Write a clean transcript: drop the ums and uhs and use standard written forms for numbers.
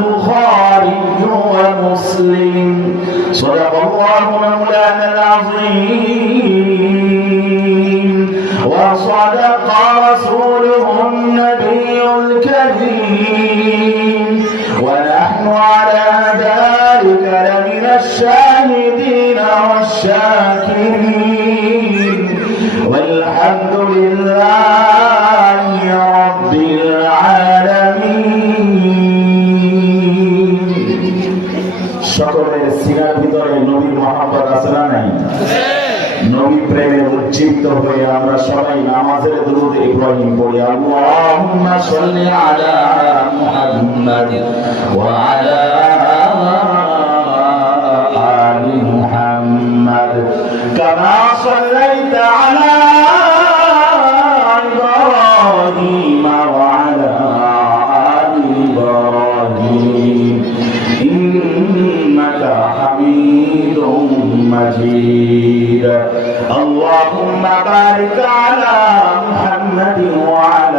البخاري ومسلم. صدق الله مولانا العظيم وصدق رسوله النبي الكريم ونحن على ذلك لمن الشاهدين والشاكرين والحمد لله رب العالمين. সকলের সিনার ভিতরে নবীর মহব্বত আছে না নাই? নবী প্রেমে উজ্জীবিত হয়ে আমরা সবাই নামাজের দুরূদ ইব্রাহিম পড়ি। আল্লাহুম্মা সাল্লি আলা মুহাম্মাদ ওয়া আলা আলি মুহাম্মাদ কামা সাল্লাইতা আলা ইব্রাহিম ওয়া আলা আলি ইব্রাহিম ইন্নাকা হামিদুম মাজিদ. اللهم بارك على محمد وعلى